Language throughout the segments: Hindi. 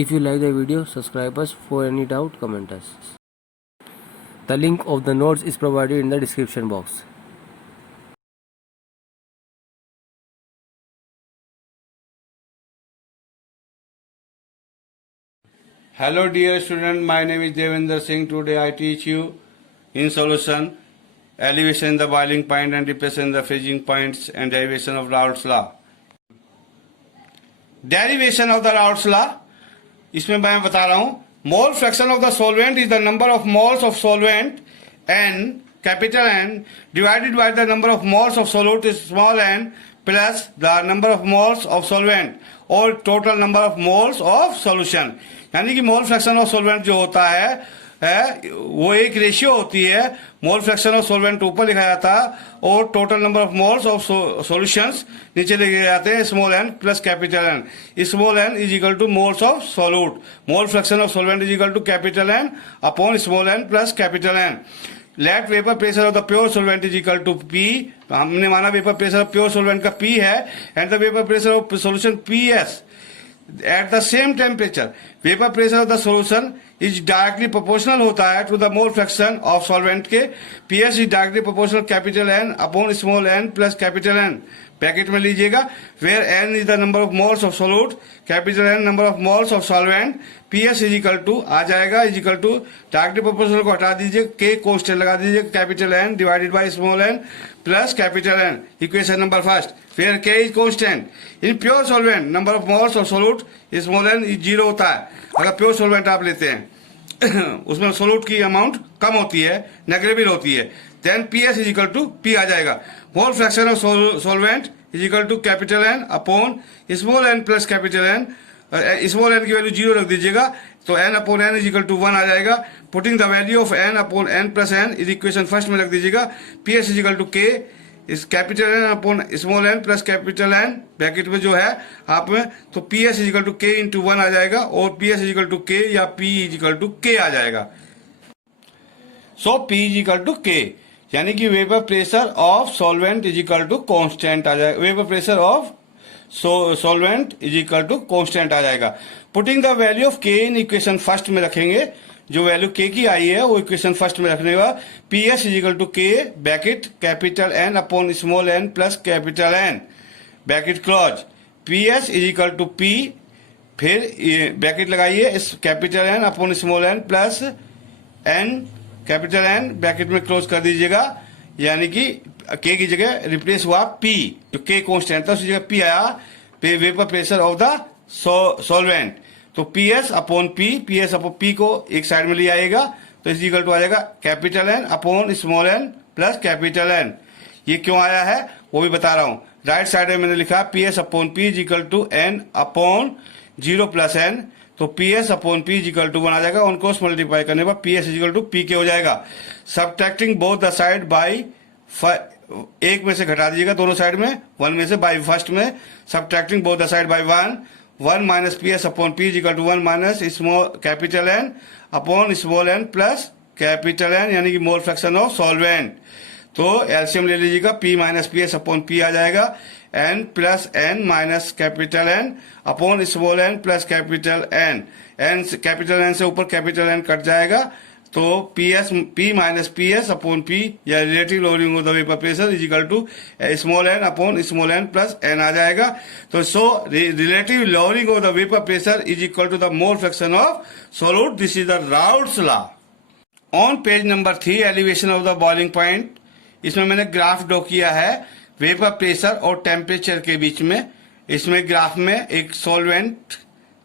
If you like the video, subscribe us. For any doubt, comment us. The link of the notes is provided in the description box. Hello dear student, my name is Devendra Singh. Today I teach you in solution elevation in the boiling point and depression in the freezing points and derivation of Raoult's law. Derivation of the Raoult's law, इसमें मैं बता रहा हूँ मोल fraction of the solvent is the number of moles of solvent N capital N divided by the number of moles of solute is small n plus the number of moles of solvent और total number of moles of solution. यानी कि मोल फ्रैक्शन ऑफ सॉल्वेंट जो होता है वो एक रेशियो होती है. मोल फ्रैक्शन ऑफ सॉल्वेंट ऊपर लिखा जाता है और total number of moles of solutions नीचे लिखे जाते हैं small N plus capital N. Small N is equal to moles of solute. Mole fraction of solvent is equal to capital N upon small N plus capital N. Let vapour pressure of the pure solvent is equal to P. हमने माना vapour pressure of pure solvent का पी है and the vapour pressure of solution P S. At the same temperature, vapor pressure of the solution is directly proportional होता है to the mole fraction of solvent के. PS is directly proportional capital N upon small n plus capital N. Bracket में लीजिएगा where n is the number of moles of solute, capital N number of moles of solvent. PS is equal to आ जाएगा is equal to directly proportional को हटा दीजिए K constant लगा दीजिए capital N divided by small n plus capital N. Equation number first where K is constant. In pure solvent number of moles of solute small n is 0 होता है. अगर प्योर सॉल्वेंट आप लेते हैं उसमें सोल्यूट की अमाउंट कम होती है, नेग्लेजिबल होती है, then PS is equal to P आ जाएगा. Mole fraction of solvent is equal to capital N upon small N plus capital N. Small n की वैल्यू 0 रख दीजिएगा तो n upon n is equal to 1 आ जाएगा. Putting the value of n upon n plus n is equation first में रख दीजिएगा. PS is equal to K is capital N upon small N plus capital N bracket में जो है आप में तो पी एस इजिकल टू के इंटू 1 आ जाएगा और पी एस इजिकल टू के या पी इजिकल टू के आ जाएगा. सो पी इजिकल टू के यानी कि vapour pressure of solvent is equal to constant आ जाएगा. Vapour pressure of solvent is equal to constant आ जाएगा. पुटिंग द वैल्यू ऑफ के इन इक्वेशन फर्स्ट में रखेंगे. जो वैल्यू के की आई है वो इक्वेशन फर्स्ट में रखने का पी एस इजिकल टू के bracket capital N upon small N plus capital N bracket close. P S is equal to P फिर ब्रैकेट लगाइए इस capital N upon small N plus N capital N bracket में क्लोज कर दीजिएगा. यानी कि के की जगह रिप्लेस हुआ पी. जो के कॉन्स्टेंट था उसकी जगह पी आया. Vapour pressure of the solvent तो P S upon P S upon P को एक साइड में ले आएगा तो इज इक्वल टू आ जाएगा capital N upon small N plus capital N. ये क्यों आया है वो भी बता रहा हूं. राइट साइड में मैंने लिखा P S upon P is equal to n upon 0 plus n तो P S upon P is equal to 1 आ जाएगा. उनको मल्टीप्लाई करने पर P S is equal to P के हो जाएगा. Subtracting both the side by एक में से घटा दीजिएगा दोनों साइड में 1 में से बाई फर्स्ट में subtracting both the side by 1 minus P S upon P is equal to 1 minus small capital N upon small N plus capital N यानी कि मोल फ्रैक्शन ऑफ सॉल्वेंट. तो एलसीएम ले लीजिएगा P minus P S upon P आ जाएगा n plus n minus capital N upon small N plus capital N. N capital N से ऊपर कैपिटल एन कट जाएगा तो P minus P S upon P या relative lowering of the vapour pressure is equal to small n upon small N plus n आ जाएगा. तो so relative lowering of the vapour pressure is equal to the mole fraction of solute. This is the Raoult's law. On page number 3 elevation of the boiling point. इसमें मैंने ग्राफ ड्रॉ किया है वेपर प्रेशर और टेम्परेचर के बीच में. इसमें ग्राफ में एक सॉल्वेंट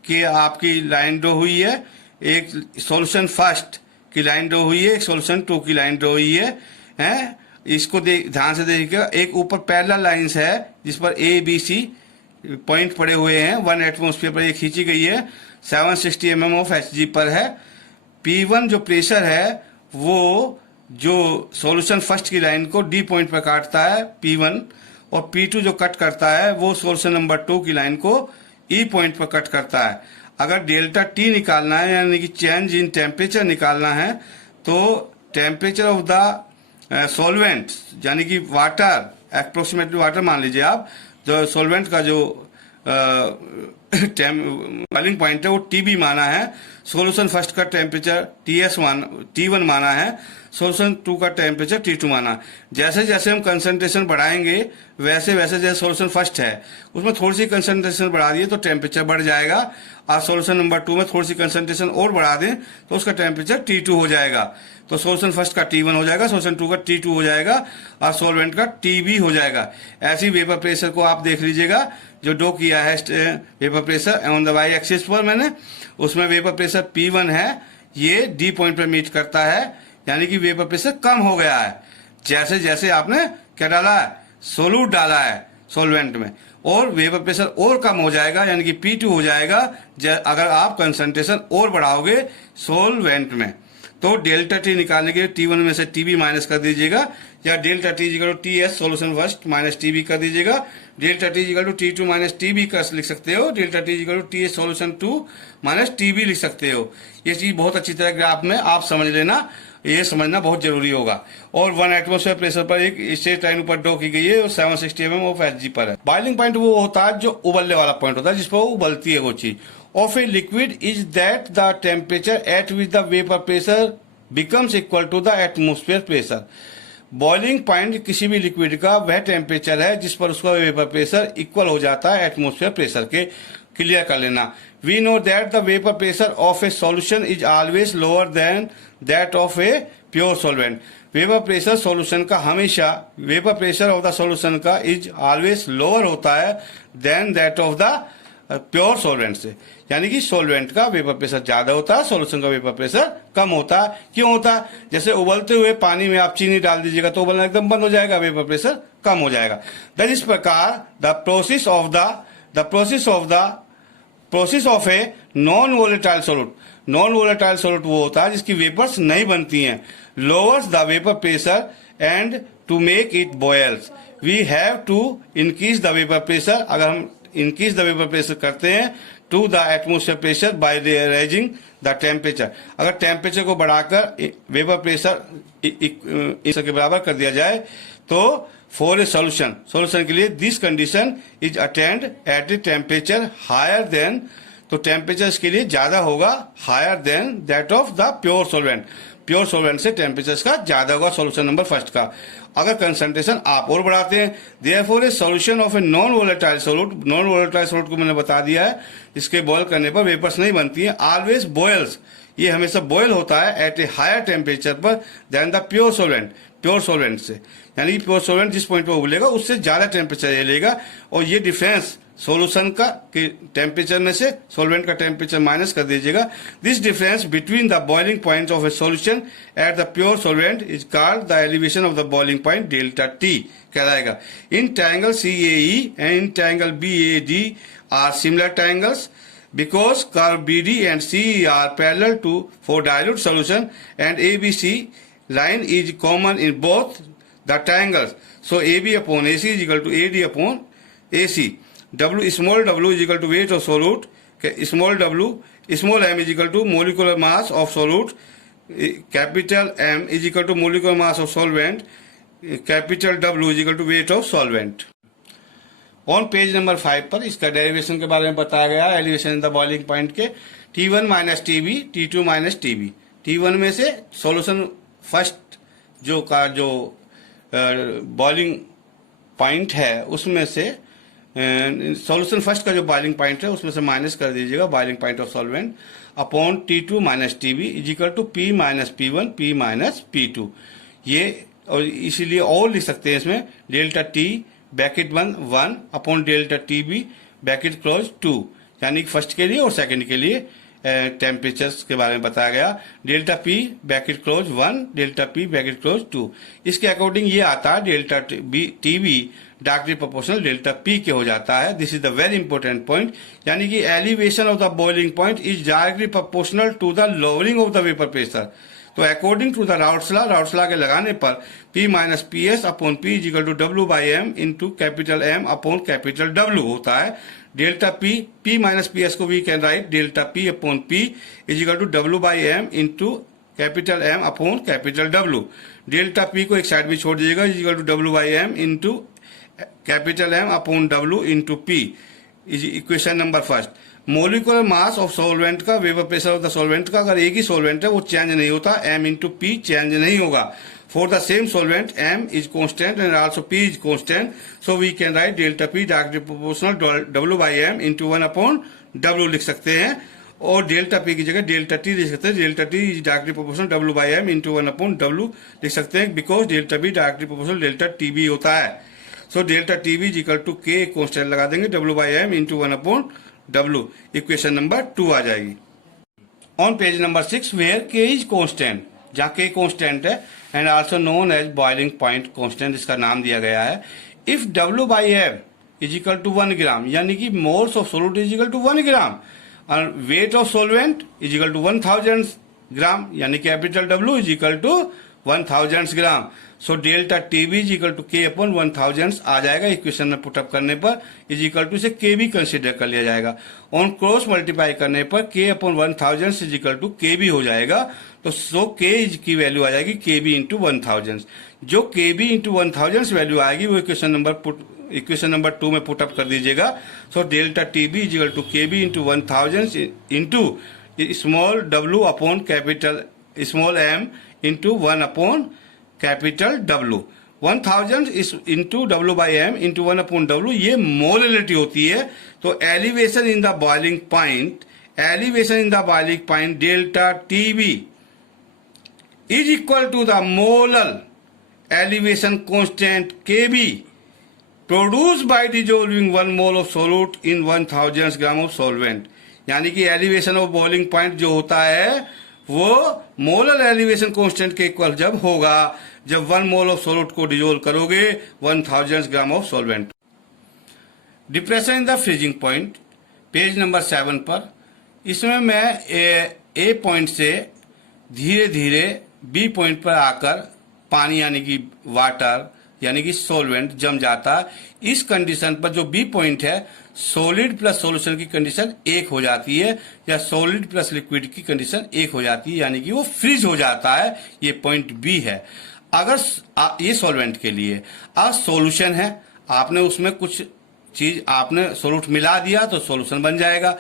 की आपकी लाइन ड्रॉ हुई है, एक सॉल्यूशन फर्स्ट की लाइन ड्रॉ हुई है, एक सॉल्यूशन 2 की लाइन ड्रॉ हुई है. इसको ध्यान से देखिएगा. एक ऊपर पैरेलल लाइंस है जिस पर ए बी सी पॉइंट पड़े हुए हैं. 1 एटमोस्फेयर पर ये खींची गई है. 760 mm ऑफ Hg पर है. P1 जो प्रेशर है वो जो सॉल्यूशन फर्स्ट की लाइन को डी पॉइंट पर काटता है P1 और P2 जो कट करता है वो सॉल्यूशन नंबर 2 की लाइन को ई पॉइंट पर कट करता है. अगर डेल्टा टी निकालना है यानी कि चेंज इन टेम्परेचर निकालना है तो टेम्परेचर ऑफ द सॉल्वेंट यानी कि वाटर अप्रोक्सीमेटली वाटर मान लीजिए आप. जो सॉल्वेंट का जो बॉइलिंग पॉइंट है वो TB माना है, सॉल्यूशन फर्स्ट का टेम्परेचर T1 माना है, सॉल्यूशन 2 का टेम्परेचर T2 माना। जैसे जैसे हम कंसंट्रेशन बढ़ाएंगे वैसे वैसे जैसे सॉल्यूशन फर्स्ट है उसमें थोड़ी सी कंसंट्रेशन बढ़ा दिए तो टेम्परेचर बढ़ जाएगा, और सॉल्यूशन नंबर 2 में थोड़ी सी कंसंट्रेशन और बढ़ा दें तो उसका टेम्परेचर T2 हो जाएगा। तो सॉल्यूशन फर्स्ट का T1 हो जाएगा, सॉल्यूशन 2 का T2 हो जाएगा और सॉल्वेंट का TB हो जाएगा। ऐसी वेपर प्रेशर को आप देख लीजिएगा, जो डो किया है vapour pressure on the Y axis पर मैंने, उसमें वेपर प्रेशर P1 है, ये D पॉइंट पर मीट करता है, यानी कि वेपर प्रेशर कम हो गया है जैसे जैसे आपने क्या डाला है, सोलूट डाला है सॉल्वेंट में, और वेपर प्रेशर और कम हो जाएगा यानी कि P2 हो जाएगा अगर आप कंसंट्रेशन और बढ़ाओगे सॉल्वेंट में। तो डेल्टा T निकालने के लिए T1 में से TB माइनस कर दीजिएगा, या delta T equal to TS solution first minus TB कर दीजिएगा। Delta T equal to T2 minus TB कर लिख सकते हो, delta T equal to TS solution 2 minus TB लिख सकते हो। ये चीज बहुत अच्छी तरह ग्राफ में आप समझ लेना, ये समझना बहुत जरूरी होगा। और 1 एटमॉस्फेयर प्रेशर पर एक स्ट्रेट लाइन ऊपर ड्रॉ की गई है और 760 mm ऑफ Hg पर है। बॉइलिंग पॉइंट वो होता है जो उबलने वाला पॉइंट होता है, जिस पर वो उबलती है वो चीज। Of a liquid is that the temperature at which the vapour pressure becomes equal to the atmosphere pressure. Boiling point किसी भी लिक्विड का वह टेम्परेचर है जिस पर उसका वेपर प्रेशर इक्वल हो जाता है एटमॉस्फेयर प्रेशर के। क्लियर कर लेना। We know that the vapour pressure of a solution is always lower than that of a pure solvent. Vapour pressure solution का हमेशा, vapour pressure of the solution का इज ऑलवेज लोअर होता है than that of the pure solvent से, यानी कि सॉल्वेंट का वेपर प्रेशर ज्यादा होता है, सॉल्यूशन का वेपर प्रेशर कम होता है। क्यों होता है? जैसे उबलते हुए पानी में आप चीनी डाल दीजिएगा तो उबलना एकदम बंद हो जाएगा, वेपर प्रेशर कम हो जाएगा। दैट इस प्रकार the process of a non volatile solute, non volatile solute वो होता है जिसकी वेपर्स नहीं बनती हैं, lowers the vapour pressure and to make it boils we have to increase the vapour pressure. अगर हम इंक्रीज द वेपर प्रेशर करते हैं to the atmosphere pressure by raising the temperature, अगर टेम्परेचर को बढ़ाकर वेपर प्रेशर के बराबर कर दिया जाए तो फॉर ए सॉल्यूशन के लिए this condition is attend at a temperature higher than, तो टेम्परेचर इसके लिए ज्यादा होगा higher than that of the pure solvent, pure solvent से टेम्परेचर का ज्यादा होगा सॉल्यूशन नंबर फर्स्ट का। अगर कंसंट्रेशन आप और बढ़ाते हैं, therefore A solution of a non volatile solute, non volatile solute को मैंने बता दिया है, इसके बॉयल करने पर वेपर्स नहीं बनती है, ऑलवेज बॉयल्स, ये हमेशा बॉयल होता है एट ए हायर टेम्परेचर पर than the pure solvent, pure solvent से, यानी कि प्योर सॉल्वेंट जिस पॉइंट पर उबलेगा उससे ज्यादा टेम्परेचर ये लेगा। और ये डिफरेंस सॉल्यूशन का टेम्परेचर में से सॉल्वेंट का टेम्परेचर माइनस कर दीजिएगा। This difference between the boiling point of a solution at the pure solvent is called the elevation of the boiling point delta T कहलाएगा। In triangle CAE and in triangle BAD are similar triangles because curve BD and CE are parallel to for dilute solution and ABC line is common in both the triangles. So AB upon AC is equal to AD upon AC. Small w is equal to weight of solute. Small m is equal to molecular mass of solute. Capital M is equal to molecular mass of solvent. Capital W is equal to weight of solvent. On page number 5 पर इसका डेरिवेशन के बारे में बताया गया है, elevation in the boiling point के T1 minus TB, T2 minus TB। T1 में से सॉल्यूशन फर्स्ट जो बॉइलिंग पॉइंट है उसमें से सॉल्यूशन फर्स्ट का जो बॉइलिंग पॉइंट है उसमें से माइनस कर दीजिएगा boiling point of solvent upon T2 minus TB is equal to P minus P1, P minus P2। ये और इसीलिए और लिख सकते हैं इसमें delta T bracket 1 upon delta TB bracket close 2, यानी कि फर्स्ट के लिए और सेकंड के लिए टेम्परेचर्स के बारे में बताया गया। Delta P bracket close 1, delta P bracket close 2। इसके अकॉर्डिंग ये आता है delta TB directly proportional delta P के हो जाता है। This is the very important point, यानी कि elevation of the boiling point is directly proportional to the lowering of the vapour pressure. तो according to the Raoult's law के लगाने पर P minus PS upon P is equal to W by M into capital M upon capital W होता है। डेल्टा P माइनस PS को we can write delta P upon P is equal to W by M into capital M upon capital W। Delta P को एक साइड में छोड़ दीजिएगा, is equal to W by M into capital M upon W into P। Equation number first, molecular mass of solvent का vapour pressure of the solvent का, अगर एक ही सॉल्वेंट है वो चेंज नहीं होता, m इंटू पी चेंज नहीं होगा. For the same solvent m is constant and also p is constant, so we can write delta p directly proportional w by m into 1/w लिख सकते हैं, और डेल्टा p की जगह डेल्टा t लिख सकते हैं. Delta t is directly proportional w by m into 1/w लिख सकते हैं, because delta b directly proportional delta tb होता है. So delta tb is equal to k constant लगा देंगे w by m into 1/w. Equation number 2 आ जाएगी. On page number 6 where k is constant, जहाँ k कांस्टेंट है and also known as boiling point constant इसका नाम दिया गया है. If w by m is equal to 1 gram, यानी कि moles of solute is equal to 1 gram, और weight of solvent is equal to 1000 gram, यानी capital W is equal to 1000 gram. So delta TB is equal to K upon 1000 आ जाएगा. इक्वेशन में पुटअप करने पर इज इक्वल टू से K भी कंसिडर कर लिया जाएगा. ऑन क्रॉस मल्टीप्लाई करने पर K upon 1000 is equal to K भी हो जाएगा. तो सो K की वैल्यू आ जाएगी KB इंटू 1000. जो KB इंटू 1000 वैल्यू आएगी वो इक्वेशन नंबर 2 में पुटअप कर दीजिएगा. So delta TB is equal to KB into 1000 into small w upon capital small m into 1 upon capital W. 1000 इस into W by m into 1 upon W, ये मोलरिटी होती है. तो elevation in the boiling point delta TB is equal to the molar elevation constant KB produce by dissolving 1 mole of solute in 1000 gram of solvent. यानी कि एलिवेशन ऑफ बॉइलिंग पॉइंट जो होता है वो मोलर एलिवेशन कांस्टेंट के इक्वल जब होगा जब 1 मोल ऑफ सोल्यूट को डिसॉल्व करोगे 1000 gram of solvent. Depression in the freezing point, page number 7 पर. इसमें मैं ए पॉइंट से धीरे धीरे बी पॉइंट पर आकर पानी यानी कि वाटर यानी कि सॉल्वेंट जम जाता है. इस कंडीशन पर जो बी पॉइंट है सॉलिड प्लस सॉल्यूशन की कंडीशन 1 हो जाती है, या सॉलिड प्लस लिक्विड की कंडीशन 1 हो जाती है, यानी कि वो फ्रीज हो जाता है. ये पॉइंट बी है. अगर ये सॉल्वेंट के लिए आज सॉल्यूशन है, आपने उसमें कुछ चीज आपने सोल्यूट मिला दिया तो सॉल्यूशन बन जाएगा.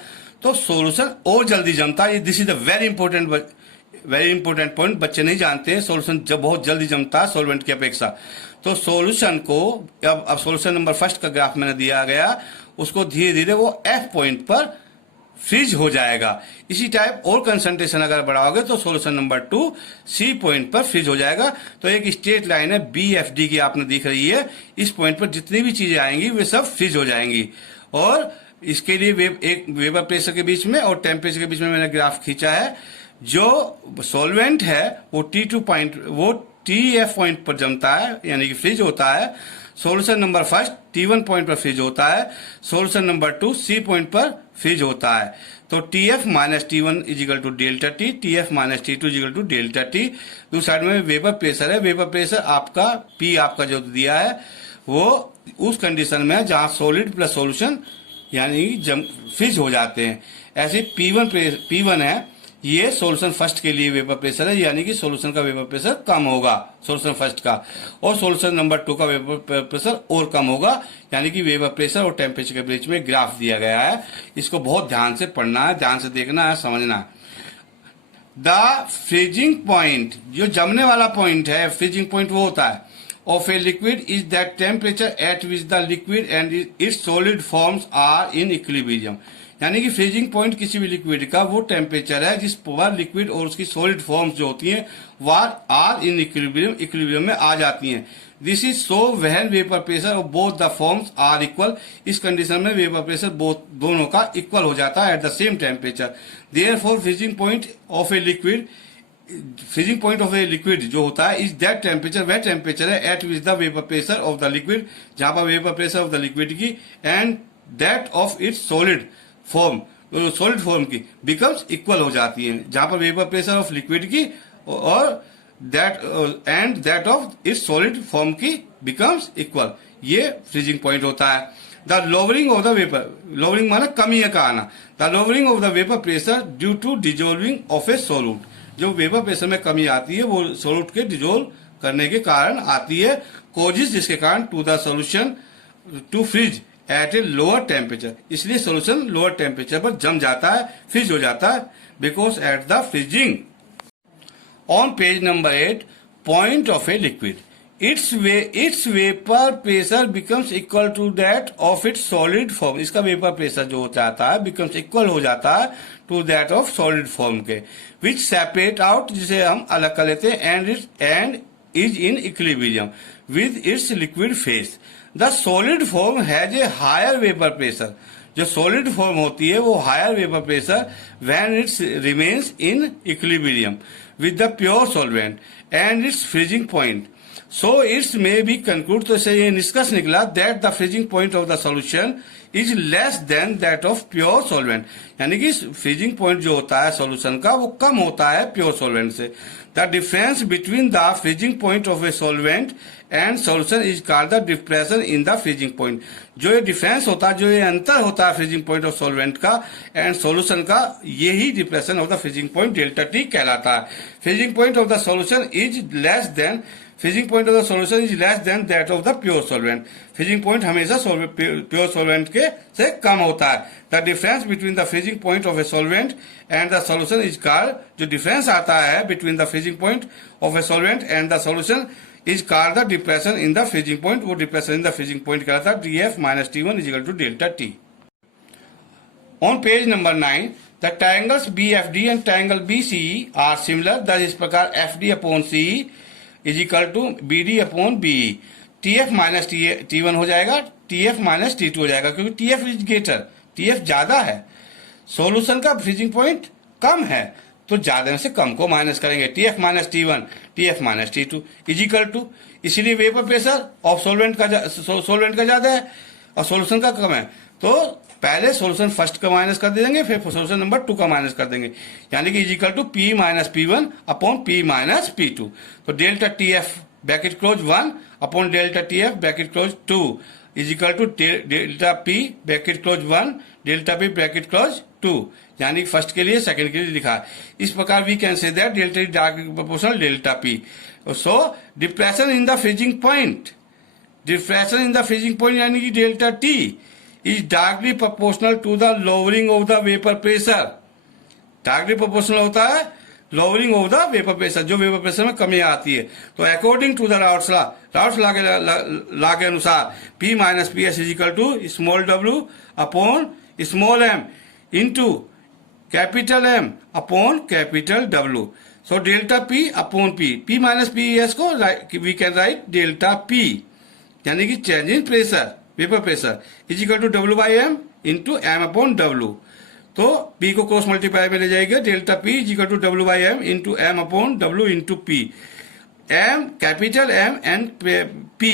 तो सॉल्यूशन और जल्दी जमता है. This is the very important point. बच्चे नहीं जानते हैं सॉल्यूशन जब बहुत जल्दी जमता है सॉल्वेंट की अपेक्षा. तो सॉल्यूशन को अब सॉल्यूशन नंबर फर्स्ट का ग्राफ मैंने दिया गया, उसको धीरे धीरे वो F पॉइंट पर फ्रीज हो जाएगा. इसी टाइप और कंसंट्रेशन अगर बढ़ाओगे तो सॉल्यूशन नंबर 2 C पॉइंट पर फ्रीज हो जाएगा. तो एक स्ट्रेट लाइन है BFD की आपने दिख रही है. इस पॉइंट पर जितनी भी चीजें आएंगी वे सब फ्रीज हो जाएंगी. और इसके लिए एक वेपर प्रेशर के बीच में और टेम्परेचर के बीच में मैंने ग्राफ खींचा है. जो सॉल्वेंट है वो T2 पॉइंट वो TF पॉइंट पर जमता है यानी कि फ्रीज होता है. Solution number first T1 point पर फ्रीज होता है. सॉल्यूशन नंबर 2 C पॉइंट पर फ्रीज होता है. तो TF minus T1 is equal to delta T, TF minus T2 is equal to delta T. दूसरी साइड में वेपर प्रेशर है. वेपर प्रेशर आपका P आपका जो दिया है वो उस कंडीशन में है जहां सॉलिड प्लस सॉल्यूशन यानी फ्रीज हो जाते हैं. ऐसे P1 है, ये सॉल्यूशन फर्स्ट के लिए वेपर प्रेशर है, यानी कि सॉल्यूशन का वेपर प्रेशर कम होगा सॉल्यूशन फर्स्ट का, और सॉल्यूशन नंबर 2 का वेपर प्रेशर और कम होगा. यानी कि वेपर प्रेशर और टेम्परेचर के बीच में ग्राफ दिया गया है. इसको बहुत ध्यान से पढ़ना है, ध्यान से देखना है, समझना है. द फ्रीजिंग पॉइंट, जो जमने वाला पॉइंट है, फ्रीजिंग पॉइंट वो होता है of a liquid is that temperature at which the liquid and its solid forms are in equilibrium. यानी कि फ्रीजिंग पॉइंट किसी भी लिक्विड का वो टेम्परेचर है जिस पर लिक्विड और उसकी सॉलिड फॉर्म्स जो होती हैं वह आर इन इक्विलिब्रियम में आ जाती हैं. This is so when vapour pressure of both the forms are equal. इस कंडीशन में वेपर प्रेशर दोनों का इक्वल हो जाता है at the same temperature. Therefore freezing point of a liquid जो होता है इज दैट टेम्परेचर, वह टेम्परेचर है at which the vapour pressure of the liquid, जहां पर vapour pressure of the liquid की and that of its solid form की बिकम्स इक्वल हो जाती है, जहां पर वेपर प्रेशर ऑफ लिक्विड की और that of its solid form की बिकम्स इक्वल. ये फ्रीजिंग पॉइंट होता है. The lowering of the vapour, lowering माना कमी का आना. The lowering of the vapour pressure due to dissolving of a solute. जो वेपर प्रेशर में कमी आती है वो सोल्यूट के डिजोल्व करने के कारण आती है. कोजिस जिसके कारण to the solution to freeze at a lower temperature, इसलिए सोल्यूशन लोअर टेम्परेचर पर जम जाता है, फ्रीज हो जाता है, because at the freezing. On page number 8, point of a liquid, its vapor pressure becomes equal to that of its solid form. इसका वेपर प्रेशर जो हो जाता है becomes equal हो जाता है to that of solid form के, which separate out, जिसे हम अलग कर लेते हैं, and is in equilibrium with its liquid phase. The solid form has a higher vapor pressure. जो solid form होती है वो higher vapor pressure when it remains in equilibrium with the pure solvent and its freezing point. So it may be concluded, तो से ये निष्कर्ष निकला that the freezing point of the solution is less than that of pure solvent. यानी कि freezing point जो होता है solution का वो कम होता है pure solvent से. The difference between the freezing point of a solvent and solution is called the depression in the freezing point. जो ये difference होता है, जो ये अंतर होता है freezing point of solvent का and solution का, यही depression of the freezing point delta T कहलाता है. Freezing point of the solution is less than that of the pure solvent. Freezing point हमेशा pure solvent के से कम होता है. The difference between the freezing point of a solvent and the solution is called, जो difference आता है between the freezing point of a solvent and the solution is called the depression in the freezing point. वो depression in the freezing point कहलाता है. dF minus T1 is equal to delta T. On page number 9, the triangles BFD and triangle BCE are similar. Thus इस प्रकार FD upon CE is equal to BD upon BE. TF minus T1 हो जाएगा, TF माइनस T2 हो जाएगा, क्योंकि TF इज ग्रेटर, TF ज्यादा है, सॉल्यूशन का फ्रीजिंग पॉइंट कम है, तो ज्यादा में से कम को माइनस करेंगे. TF minus T1, TF minus T2 is equal to, इसीलिए वेपर प्रेशर ऑफ सोलवेंट का ज्यादा है और सॉल्यूशन का कम है, तो पहले सॉल्यूशन फर्स्ट का माइनस कर देंगे, फिर सॉल्यूशन नंबर 2 का माइनस कर देंगे, यानी कि is equal to P minus P1 upon P minus P2. तो delta TF bracket close 1 upon delta TF bracket close 2 is equal to delta P bracket close 1 delta P bracket close 2, यानी फर्स्ट के लिए सेकंड के लिए लिखा. इस प्रकार we can say that delta is directly proportional delta P. So depression in the freezing point, यानी कि delta T is directly proportional to the lowering of the vapor pressure. Directly proportional होता है lowering of the vapor pressure, जो वेपर प्रेशर में कमी आती है. तो according to the Raoult's law के अनुसार P minus PS is equal to small w upon small m into capital M upon capital W. So delta P upon P minus PS को we can write delta P, यानी कि change in pressure, vapour pressure is equal to W by M into M upon W. तो P को क्रॉस मल्टीप्लाई में ले जाएगा, delta P is equal to W by M into M upon W into P. M capital M and P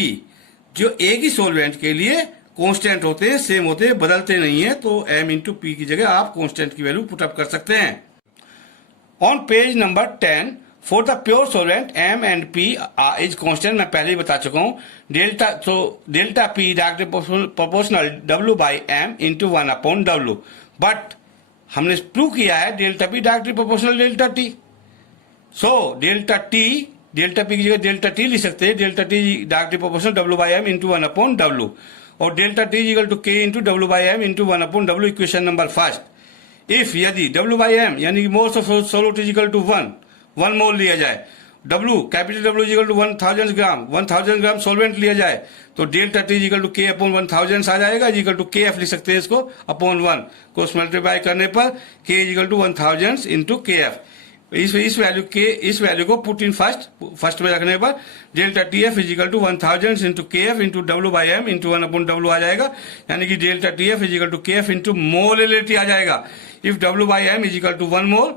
जो एक ही सोलवेंट के लिए कांस्टेंट होते हैं, सेम होते हैं, बदलते नहीं है, तो M इंटू P की जगह आप कांस्टेंट की वैल्यू पुटअप कर सकते हैं. On page number 10, for the pure solvent M and P is constant, मैं पहले ही बता चुका हूं. Delta P directly proportional W by M into 1 upon W. But हमने प्रूव किया है delta P directly proportional delta T. सो डेल्टा P की जगह डेल्टा T लिख सकते हैं. Delta T directly proportional W by M into 1 upon W, और delta T equal to K into W by M into 1 upon W. Equation number first, if यदि W बाई M यानी कि moles of solute is equal to 1 mole लिया जाए, W capital W is equal to 1000 gram solvent लिया जाए, तो delta T equal to K upon 1000 आ जाएगा, इक्वल टू KF लिख सकते हैं इसको अपॉन 1 को मल्टीप्लाई करने पर K equal to 1000 into KF. इस वैल्यू को पुट इन फर्स्ट में रखने पर delta TF is equal to 1000 into KF into W by M into 1 upon W आ जाएगा, यानी कि delta TF is equal to KF into molality आ जाएगा. If W by M is equal to 1 mole,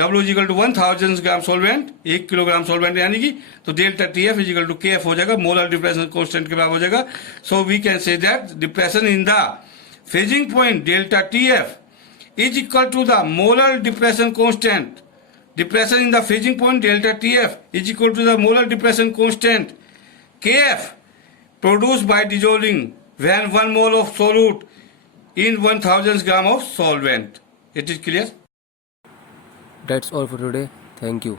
W is equal to 1000 gram solvent, 1 kilogram solvent, यानी कि तो delta TF is equal to KF हो जाएगा, मोलर डिप्रेशन कांस्टेंट के बराबर हो जाएगा. So we can say that depression in the freezing point delta TF is equal to the molar depression constant. Depression in the freezing point delta TF is equal to the molar depression constant KF produced by dissolving when 1 mole of solute in 1000 gram of solvent. It is clear? That's all for today. Thank you.